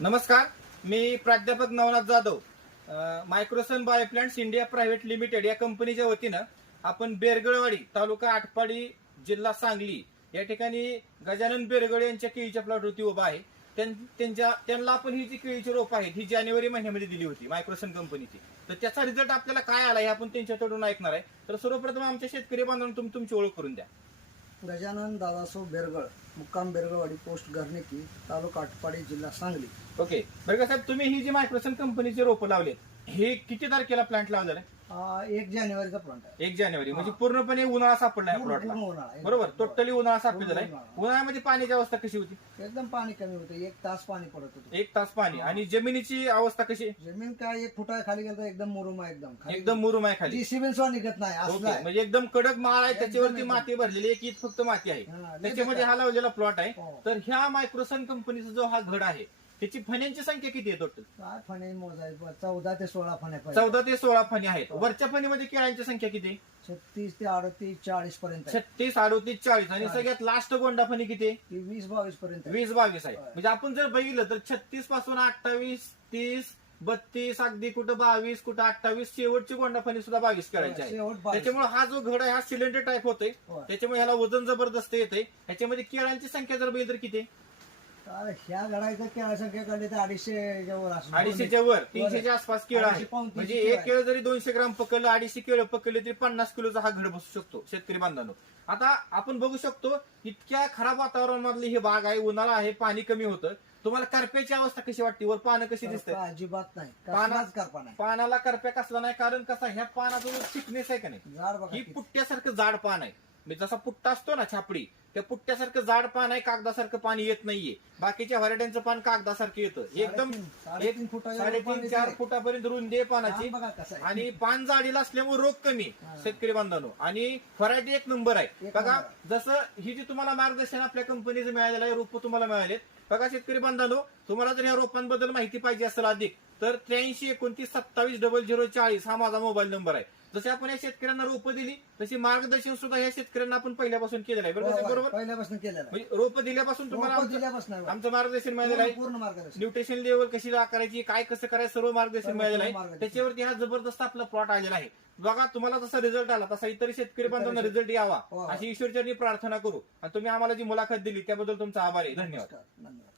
नमस्कार, मी प्राध्यापक Navnath Jadhav. Microson bioplants India private limited या कंपनीच्या वतीनं आपण बेरगळवाडी तालुका आटपाडी जिल्हा सांगली या ठिकाणी गजानन बेरगळे यांच्या केळीच्या प्लॉटवरती उभा आहे. त्यांना आपण ही जी केळीची रोप आहेत ही जानेवारी महिन्यामध्ये दिली होती मायक्रोसन कंपनीची. तर त्याचा रिझल्ट आपल्याला काय आला हे आपण त्यांच्याकडून ऐकणार आहे. तर सर्वप्रथम आमच्या शेतकरी बांधवांना तुम्ही तुमची ओळख करून द्या. गजानन दादासो बेरगळ, मुक्काम बेरगळवाडी, पोस्ट घरनेकी, तालुका आटपाडी, जिल्हा सांगली. ओके, बरं साहेब, तुम्ही ही जी मायक्रोसन कंपनीचे रोपं लावले हे किती तारखेला प्लांट लावलेला आहे? 1 जानेवारीचा प्लांट आहे. 1 जानेवारी म्हणजे पूर्णपणे उन्हाळा सापडला या प्लॉटला. पूर्ण उन्हाळा आहे. बरोबर, टोटली उन्हाळा सापडलेला आहे. उन्हाळा. उन्हाळ्यामध्ये पाण्याची अवस्था कशी होती? एकदम पाणी कमी होतं, 1 तास पाणी पडत होतं. 1 तास पाणी. आणि जमिनीची अवस्था कशी? जमीन काय 1 फुटा खाली गेलं तर एकदम मुरुम आहे, एकदम खाली. एकदम मुरुम आहे खाली. जीसीबी सुद्धा निघत नाही असं ओके, आहे. म्हणजे एकदम कडक माळ आहे, त्याच्यावरती एकदम. माती भरलेली, एक ईद फक्त माती आहे. हा, लय त्याच्यामध्ये हा लावलेला प्लॉट आहे. हो. तर ह्या मायक्रोसन कंपनीचा जो हा घड आहे त्याची फण्यांची संख्या किती आहे टोटल? काय फणे मोजायचं, 14 ते 16 फणे पाहिजे. 14 ते 16 फणी आहेत. वरच्या फणीमध्ये केळ्यांची संख्या किती आहे? 36 ते 38, 40 पर्यंत आहे. 36, 38, 40. आणि 40. सगळ्यात लास्ट गोंडा फणी किती आहे? ती 20-22 पर्यंत आहे. 20-22 आहे. होय. म्हणजे आपण जर बघितलं तर 36 पासून 28, 30, 32, अगदी कुठं 22, कुठं 28, शेवटची गोंडाफणी सुद्धा 22 करायची आहे. शेवट 22. त्याच्यामुळे हा जो घड आहे हा सिलेंडर टाईप होतोय. होय. त्याच्यामुळे ह्याला वजन जबरदस्त येते. ह्याच्यामध्ये केळांची संख्या जर बघितली तर किती आहे? काय ह्या घडायचं केळा संख्या काढली तर 250 वर असं. 250च्या वर, 300च्या आसपास केळ आहे. 250, म्हणजे 300 एक केळ जरी 200 ग्राम पकडलं, 250 केळ पकडले तरी 50 किलोचा हा घड बसू शकतो शेतकरी बांधवांनो. आता आपण बघू शकतो इतक्या खराब वातावरणामधली ही बाग आहे, उन्हाळा आहे, पाणी कमी होतं. तुम्हाला करप्याची अवस्था कशी वाटते? वर पानं कशी दिसतात? अजिबात नाही, पाना- कसलाच करपा नाही. पानाला करप्या कसला नाही, कारण कसा ह्या पानाचा जो थिकनेस आहे का नाही, झाड बघा ही किती. पुट्ट्यासारखं जाड पान आहे. म्हणजे जसा पुट्टा असतो ना छापडी, त्या पुट्ट्यासारखं जाड पान आहे, कागदासारखं पाणी येत नाहीये. बाकीच्या व्हरायट्यांचं पान कागदासारखं येतं. एकदम 3.5 फुटाच्या 3.5-4 फुटापर्यंत रुंदी आहे पानाची. बघा कसं आहे. आणि पान जाडीला असल्यामुळे रोग कमी हा. शेतकरी बांधवांनो. आणि व्हरायटी एक नंबर आहे. एक बघा, नंबर. जसं ही जी तुम्हाला मार्गदर्शन आपल्या कंपनीचं मिळालेलं आहे, रोप तुम्हाला मिळालेत. बघा शेतकरी बांधवांनो, तुम्हाला जर या रोपांबद्दल माहिती पाहिजे असेल अधिक तर 83-29-27-0040 हा माझा मोबाईल नंबर आहे. जसे आपण या शेतकऱ्यांना रोपं दिली तशी मार्गदर्शन सुद्धा या शेतकऱ्यांना आपण पहिल्यापासून केलेलं आहे. बरोबर साहेब? बरोबर. पहिल्यापासून केलेलं आहे. म्हणजे रोपं दिल्यापासून तुम्हाला रोपं दिल्यापासून आहे. आमचं मार्गदर्शन मिळालेलं आहे. पूर्ण मार्गदर्शन. न्यूट्रिशन लेवल कशी करायची, काय कसं करायचं, सर्व मार्गदर्शन सर्व मिळालेलं आहे. मार्गदर्शन. त्याच्यावरती हा जबरदस्त आपला प्लॉट आलेला आहे. बघा, तुम्हाला जसा रिझल्ट आला तसा इतर शेतकरी बांधवांना रिझल्ट यावा हो. अशी ईश्वरचरणी प्रार्थना करू. आणि तुम्ही आम्हाला जी मुलाखत दिली त्याबद्दल तुमचा आभार आहे. धन्यवाद. नमस्कार. धन्यवाद.